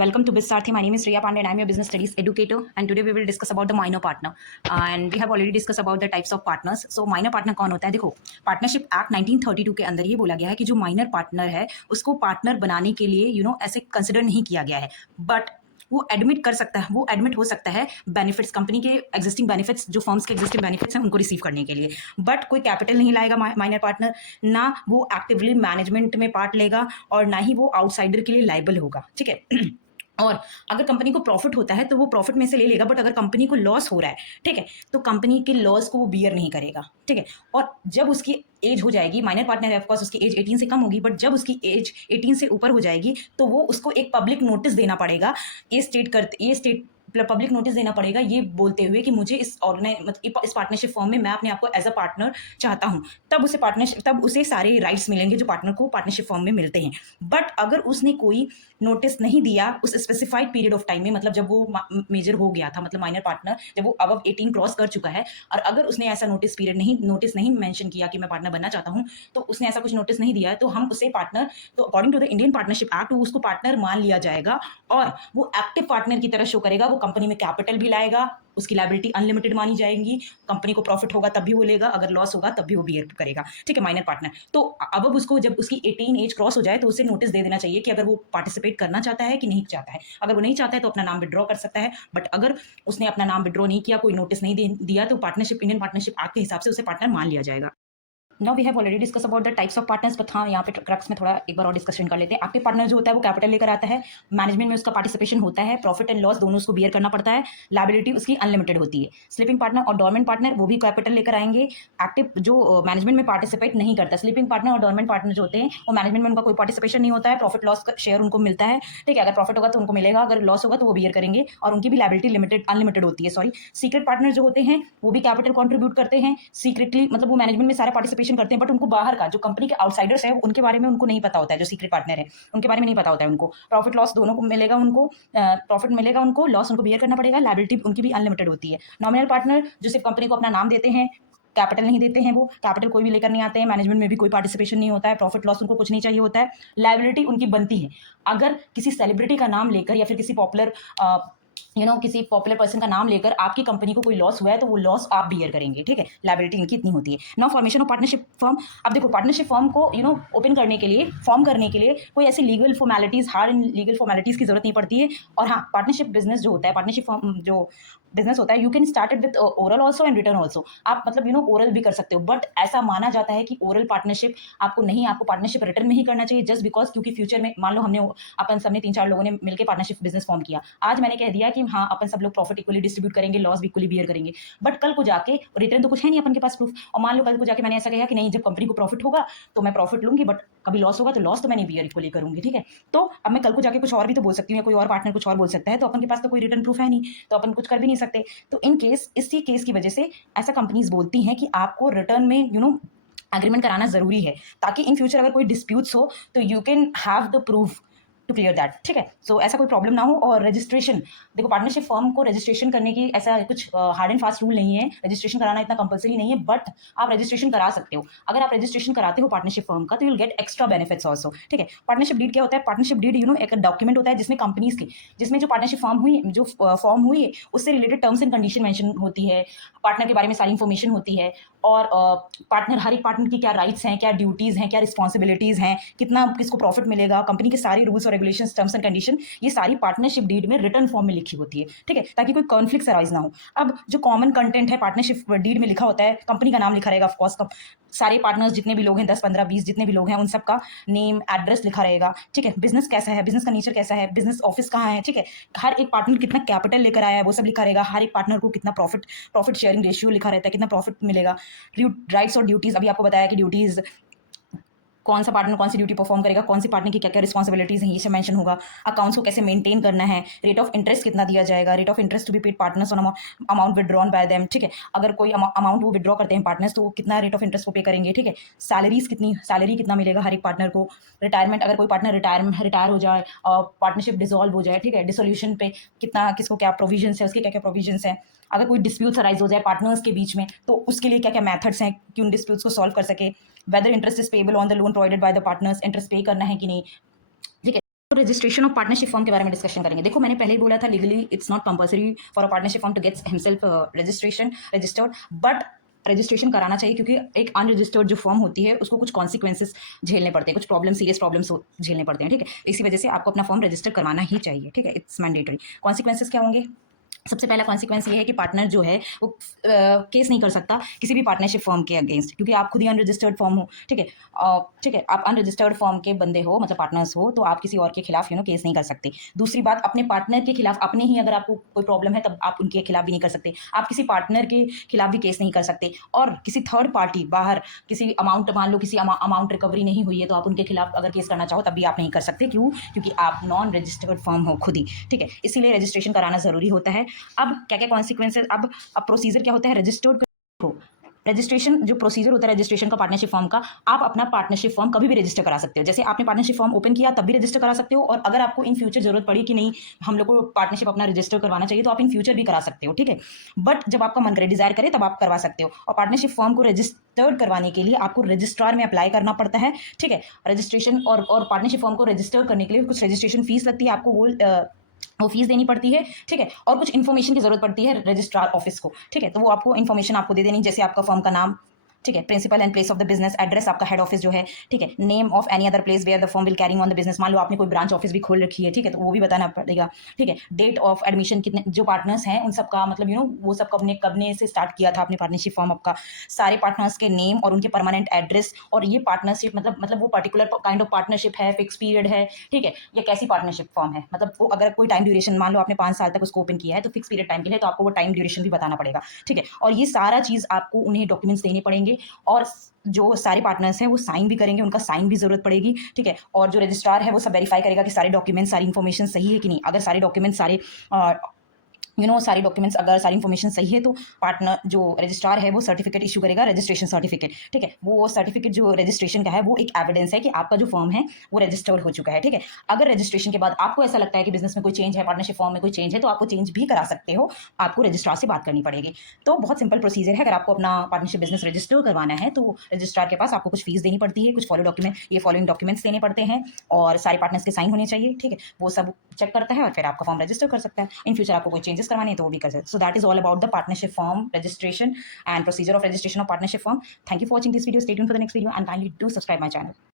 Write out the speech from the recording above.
Welcome to Bisarthi. My name is Riya Pandey and I'm your business studies educator. And today we will discuss about the minor partner. And we have already discussed about the types of partners. So minor partner कौन होता है? देखो, partnership act 1932 के अंदर ये बोला गया है कि जो माइनर पार्टनर है उसको पार्टनर बनाने के लिए ऐसे कंसिडर नहीं किया गया है, बट वो एडमिट कर सकता है, वो एडमिट हो सकता है बेनिफिट्स, कंपनी के एग्जिस्टिंग बेनिफिट्स, जो फर्म्स के एग्जिस्टिंग बेनिफिट्स हैं उनको रिसीव करने के लिए, बट कोई कैपिटल नहीं लाएगा माइनर पार्टनर, ना वो एक्टिवली मैनेजमेंट में पार्ट लेगा और ना ही वो आउटसाइडर के लिए लाइबल होगा। ठीक है। और अगर कंपनी को प्रॉफिट होता है तो वो प्रॉफिट में से ले लेगा, बट अगर कंपनी को लॉस हो रहा है, ठीक है, तो कंपनी के लॉस को वो बियर नहीं करेगा। ठीक है। और जब उसकी एज हो जाएगी, माइनर पार्टनर है ऑफकोर्स, उसकी एज 18 से कम होगी, बट जब उसकी एज 18 से ऊपर हो जाएगी तो वो उसको एक पब्लिक नोटिस देना पड़ेगा। ये स्टेट पब्लिक नोटिस देना पड़ेगा ये बोलते हुए कि मुझे इस पार्टनरशिप फॉर्म में मैं अपने आप को एज अ पार्टनर चाहता हूं। तब उसे सारे राइट्स मिलेंगे जो पार्टनर को पार्टनरशिप फॉर्म में मिलते हैं। बट अगर उसने कोई नोटिस नहीं दिया उस स्पेसिफाइड पीरियड ऑफ टाइम में, मतलब जब वो मेजर हो गया था, मतलब माइनर पार्टनर जब वो अबव 18 क्रॉस कर चुका है, और अगर उसने ऐसा नोटिस नहीं मेंशन किया कि मैं पार्टनर बनना चाहता हूं, तो उसने ऐसा कुछ नोटिस नहीं दिया है, तो हम उसे पार्टनर, तो according to the Indian partnership act उसको पार्टनर मान लिया जाएगा और वो एक्टिव पार्टनर की तरह शो करेगा। वो कंपनी में कैपिटल भी लाएगा, उसकी लायबिलिटी अनलिमिटेड मानी जाएगी, कंपनी को प्रॉफिट होगा तब भी वो लेगा, अगर लॉस होगा तब भी वो बियर करेगा। ठीक है, माइनर पार्टनर। तो अब उसको जब उसकी 18 एज क्रॉस हो जाए तो उसे नोटिस दे देना चाहिए कि अगर वो पार्टिसिपेट करना चाहता है कि नहीं चाहता है। अगर वो नहीं चाहता है तो अपना नाम विड्रॉ कर सकता है, बट अगर उसने अपना नाम विड्रॉ नहीं किया, कोई नोटिस नहीं दिया, तो इंडियन पार्टनरशिप एक्ट के हिसाब से उसे पार्टनर मान लिया जाएगा। Now we have already discuss about the types of partners, but हाँ यहाँ पे क्रक्स में थोड़ा एक बार और डिस्कशन कर लेते हैं। एक्टिव पार्टनर जो होता है वो कैपिटल लेकर आता है, मैनेजमेंट में उसका पार्टिसिपेशन होता है, प्रॉफिट एंड लॉस दोनों उसको बियर करना पड़ता है, लायबिलिटी उसकी अनलिमिटेड होती है। स्लीपिंग पार्टनर और डोरमेंट पार्टनर वो भी कैपिटल लेकर आएंगे। एक्टिव जो मैनेजमेंट में पार्टिसिपेट नहीं करता, स्लीपिंग पार्टनर और डोरमेंट पार्टनर जो होते हैं वो मैनेजमेंट में उनका कोई पार्टिसिपेशन नहीं होता है, प्रॉफिट लॉस का शेयर उनको मिलता है। ठीक है, अगर प्रॉफिट होगा तो उनको मिलेगा, अगर लॉस होगा तो वो बियर करेंगे, और उनकी भी लायबिलिटी अनलिमिटेड होती है। सॉरी, सीक्रेट पार्टनर जो होते हैं वो भी कैपिटल कॉन्ट्रीब्यूट करते हैं सीक्रेटली, मतलब वो मैनेजमेंट में सारा पार्टिसिपेशन करते हैं, बट उनको बाहर का जो कंपनी के आउटसाइडर्स है उनके बारे में उनको नहीं पता होता है। जो सीक्रेट पार्टनर है उनके बारे में नहीं पता होता है उनको, प्रॉफिट लॉस दोनों को मिलेगा, उनको प्रॉफिट मिलेगा, उनको लॉस उनको बियर करना पड़ेगा, लायबिलिटी उनकी भी अनलिमिटेड होती है। नॉमिनल पार्टनर जो सिर्फ कंपनी को अपना नाम देते हैं, कैपिटल नहीं देते हैं, वो कैपिटल कोई भी लेकर नहीं आते हैं, मैनेजमेंट में भी कोई पार्टिसिपेशन नहीं होता है, प्रॉफिट लॉस उनको कुछ नहीं चाहिए होता है, लायबिलिटी उनकी बनती है अगर किसी सेलिब्रिटी का नाम लेकर या फिर किसी पॉपुलर किसी पॉपुलर पर्सन का नाम लेकर आपकी कंपनी को कोई लॉस हुआ है तो वो लॉस आप बियर करेंगे। ठीक है, लायबिलिटी इनकी इतनी होती है। Now formation of partnership firm. अब देखो, पार्टनरशिप फर्म को ओपन करने के लिए, फॉर्म करने के लिए कोई ऐसी legal formalities, hard and legal formalities की जरूरत नहीं पड़ती है। और हाँ, पार्टनरशिप बिजनेस जो होता है, पार्टनरशिप फर्म जो बिजनेस होता है, you can start it with oral also and return also. आप मतलब ओरल भी कर सकते हो, बट ऐसा माना जाता है कि ओरल पार्टनरशिप आपको पार्टनरशिप रिटर्न में ही करना चाहिए, जस्ट बिकॉज क्योंकि फ्यूचर में मान लो अपन सबने 3-4 लोगों ने मिलकर पार्टनरशिप बिजनेस फॉर्म किया, आज मैंने कह दिया कि हाँ अपन सब लोग प्रॉफिट इक्वली डिस्ट्रीब्यूट करेंगे, लॉस भी इक्वली बियर करेंगे, बट कल को जाके रिटर्न तो कुछ है नहीं अपन के पास प्रूफ, और मान लो कल को जाके मैंने ऐसा कहा कि नहीं, जब कंपनी को प्रॉफिट होगा तो मैं प्रॉफिट लूंगी, बट कभी लॉस होगा तो लॉस तो मैं नहीं बियर इक्वली करूंगी। ठीक है, तो अब मैं कल को जाके कुछ और भी तो बोल सकती हूँ, या कोई और पार्टनर कुछ और बोल सकता है, तो अपन के पास तो कोई रिटर्न प्रूफ है नहीं, तो अपन कुछ कर भी नहीं सकते। तो इन केस, इसी केस की वजह से ऐसा कंपनीज बोलती हैं कि आपको रिटर्न में एग्रीमेंट कराना जरूरी है, ताकि इन फ्यूचर अगर कोई डिस्प्यूट्स हो तो you can have the proof to clear that. ठीक है, सो ऐसा कोई प्रॉब्लम ना हो। और रजिस्ट्रेशन, देखो पार्टनरशिप फर्म को रजिस्ट्रेशन करने की ऐसा कुछ हार्ड एंड फास्ट रूल नहीं है, रजिस्ट्रेशन कराना इतना कंपलसरी नहीं है, बट आप रजिस्ट्रेशन करा सकते हो। अगर आप रजिस्ट्रेशन कराते हो पार्टनरशिप फर्म का तो you will get extra benefits also. ठीक है, पार्टनरशिप डीड क्या होता है? पार्टनरशिप डीड एक डॉक्यूमेंट होता है जिसमें कंपनीज की, जिसमें जो पार्टनरशिप फॉर्म हुई है उससे related terms and condition mention होती है, पार्टनर के बारे में सारी इंफॉर्मेशन होती है, और हर एक पार्टनर की क्या राइट्स हैं, क्या ड्यूटीज हैं, क्या रिस्पॉन्सिबिलिटीज हैं, कितना किसको प्रॉफिट मिलेगा, कंपनी के सारे रूल्स और रेगुलेशंस, टर्म्स एंड कंडीशन, ये सारी पार्टनरशिप डीड में रिटर्न फॉर्म में लिखी होती है। ठीक है, ताकि कोई कॉन्फ्लिक्ट अराइज ना हो। अब जो कॉमन कंटेंट है पार्टनरशिप डीड में लिखा होता है, कंपनी का नाम लिखा रहेगा ऑफकोर्स, सारे पार्टनर्स जितने भी लोग हैं, 10, 15, 20 जितने भी लोग हैं उन सबका नेम, एड्रेस लिखा रहेगा। ठीक है, बिजनेस कैसा है, बिजनेस का नेचर कैसा है, बिजनेस ऑफिस कहाँ है, ठीक है, हर एक पार्टनर कितना कैपिटल लेकर आया है वो सब लिखा रहेगा, हर एक पार्टनर को कितना प्रॉफिट शेयरिंग रेशियो लिखा रहता है, कितना प्रॉफिट मिलेगा, राइट्स और ड्यूटीज, अभी आपको बताया कि ड्यूटीज कौन सा पार्टनर कौन सी ड्यूटी परफॉर्म करेगा, कौन सी पार्टनर की क्या क्या रिस्पॉन्सिबिलिटीज हैं, ये सब मेंशन होगा। अकाउंट्स को कैसे मेंटेन करना है, रेट ऑफ इंटरेस्ट कितना दिया जाएगा, rate of interest to be paid partners on amount withdrawn by them. ठीक है, अगर कोई अमाउंट वो विड्रॉ करते हैं पार्टनर्स तो वो कितना रेट ऑफ इंटरेस्ट को पे करेंगे। ठीक है, सैलरी कितना मिलेगा हर एक पार्टनर को, रिटायरमेंट, अगर कोई पार्टनर रिटायर हो जाए और पार्टनरशिप डिसॉल्व हो जाए, ठीक है, डिसोल्यूशन पे कितना, किसको क्या प्रोविजन है, उसके क्या क्या प्रोविजन है, अगर कोई डिस्प्यूट्स अराइज हो जाए पार्टनर्स के बीच में तो उसके लिए क्या क्या मेथड्स हैं कि उन डिस्प्यूट्स को सॉल्व कर सके, whether interest is payable on the loan provided by the partners, interest pay करना है कि नहीं। ठीक है, तो रजिस्ट्रेशन ऑफ पार्टनरशिप फॉर्म के बारे में डिस्कशन करेंगे। देखो मैंने पहले ही बोला था legally it's not compulsory for a partnership form to gets himself registered, but registration कराना चाहिए क्योंकि एक अनरजिस्टर्ड जो फॉर्म होती है उसको कुछ कॉन्सिक्वेंसेस झेलने पड़ते हैं, कुछ प्रॉब्लम सीरियस प्रॉब्लम्स झेलने पड़ते हैं। ठीक है, इसी वजह से आपको अपना फॉर्म रजिस्टर करवाना ही चाहिए। ठीक है, इट्स मैंडेटरी। कॉन्सिक्वेंसेस क्या होंगे? सबसे पहला कॉन्सिक्वेंस ये है कि पार्टनर जो है वो केस नहीं कर सकता किसी भी पार्टनरशिप फॉर्म के अगेंस्ट, क्योंकि आप खुद ही अनरजिस्टर्ड फॉर्म हो। ठीक है, ठीक है, आप अनरजिस्टर्ड फॉर्म के बंदे हो, मतलब पार्टनर्स हो, तो आप किसी और के खिलाफ केस नहीं कर सकते। दूसरी बात, अपने पार्टनर के खिलाफ अपने ही अगर आपको कोई प्रॉब्लम है तब आप उनके खिलाफ भी नहीं कर सकते, आप किसी पार्टनर के खिलाफ भी केस नहीं कर सकते। और किसी थर्ड पार्टी बाहर किसी अमाउंट, मान लो किसी अमाउंट रिकवरी नहीं हुई है तो आप उनके खिलाफ अगर केस करना चाहो तब भी आप नहीं कर सकते। क्यों? क्योंकि आप नॉन रजिस्टर्ड फॉर्म हो खुद ही। ठीक है, इसीलिए रजिस्ट्रेशन कराना जरूरी होता है। अब क्या क्या कॉन्सिक्वेंसेज, अब प्रोसीजर क्या होता है रजिस्टर्ड को। रजिस्ट्रेशन जो प्रोसीजर होता है रजिस्ट्रेशन का पार्टनरशिप फॉर्म का, आप अपना पार्टनरशिप फॉर्म कभी भी रजिस्टर करा सकते हो। जैसे आपने पार्टनरशिप फॉर्म ओपन किया तब भी रजिस्टर करा सकते हो, और अगर आपको इन फ्यूचर जरूरत पड़ी कि नहीं हम लोग को पार्टनरशिप अपना रजिस्टर करवाना चाहिए तो आप इन फ्यूचर भी करा सकते हो। ठीक है, बट जब आपका मन करे, डिजायर करे, तब आप करवा सकते हो। और पार्टनरशिप फॉर्म को रजिस्टर्ड करवाने के लिए आपको रजिस्ट्रार में अप्लाई करना पड़ता है। ठीक है, रजिस्ट्रेशन और पार्टनरशिप फॉर्म को रजिस्टर करने के लिए कुछ रजिस्ट्रेशन फीस लगती है, आपको वो फीस देनी पड़ती है। ठीक है, और कुछ इन्फॉर्मेशन की जरूरत पड़ती है रजिस्ट्रार ऑफिस को। ठीक है, तो वो आपको इन्फॉर्मेशन आपको दे देनी, जैसे आपका फर्म का नाम, ठीक है, principal and place of the business, address आपका हेड ऑफिस जो है, ठीक है, name of any other place where the firm will carrying on the business. मान लो आपने कोई ब्रांच ऑफिस भी खोल रखी है, ठीक है, तो वो भी बताना पड़ेगा। ठीक है, डेट ऑफ एडमिशन, कितने जो पार्टनर्स हैं उन सबका मतलब वो सब कब से स्टार्ट किया था अपने पार्टनरशिप फॉर्म आपका, सारे पार्टनर्स के नेम और उनके परमानेंट एड्रेस, और ये पार्टनरशिप मतलब वो पर्टिकुलर काइंड ऑफ पार्टनरशिप है, फिक्स पीरियड है, ठीक है, या कैसी पार्टनरशिप फॉर्म है, मतलब वो अगर कोई टाइम ड्यूरेशन, मान लो आपने 5 साल तक उसको ओपन किया है तो फिक्स पीरियड टाइम के लिए, तो आपको वो टाइम ड्यूरेशन भी बताना पड़ेगा। ठीक है, और ये सारा चीज़ आपको उन्हें डॉक्यूमेंट्स देने पड़ेंगे, और जो सारे पार्टनर्स हैं वो साइन भी करेंगे, उनका साइन भी जरूरत पड़ेगी। ठीक है, और जो रजिस्ट्रार है वो सब वेरीफाई करेगा कि सारे डॉक्यूमेंट्स, सारी इन्फॉर्मेशन सही है कि नहीं। अगर सारे डॉक्यूमेंट्स सारे डॉक्यूमेंट्स, अगर सारी इन्फॉर्मेशन सही है तो पार्टनर जो रजिस्ट्रार है वो सर्टिफिकेट इशू करेगा, रजिस्ट्रेशन सर्टिफिकेट। ठीक है, वो सर्टिफिकेट जो रजिस्ट्रेशन का है वो एक एविडेंस है कि आपका जो फर्म है वो रजिस्टर्ड हो चुका है। ठीक है, अगर रजिस्ट्रेशन के बाद आपको ऐसा लगता है कि बिजनेस में कोई चेंज है, पार्टनरशिप फॉर्म में कोई चेंज है, तो आपको चेंज भी करा सकते हो, आपको रजिस्ट्रार से बात करनी पड़ेगी। तो बहुत सिंपल प्रोसीजर है। अगर आपको अपना पार्टनरशिप बिजनेस रजिस्टर करवाना है तो रजिस्ट्रार के पास आपको कुछ फीस देनी पड़ती है, कुछ फॉलोइंग डॉक्यूमेंट्स देने पड़ते हैं, और सारे पार्टनर्स के साइन होने चाहिए। ठीक है, वो सब चेक करता है और फिर आपका फॉर्म रजिस्टर कर सकता है। इन फ्यूचर आपको कोई चेंजेस करवाने हैं तो वो भी कर सकते हैं। So that is all about the partnership form registration and procedure of registration of partnership firm. Thank you for watching this video. Stay tuned for the next video and kindly do subscribe my channel.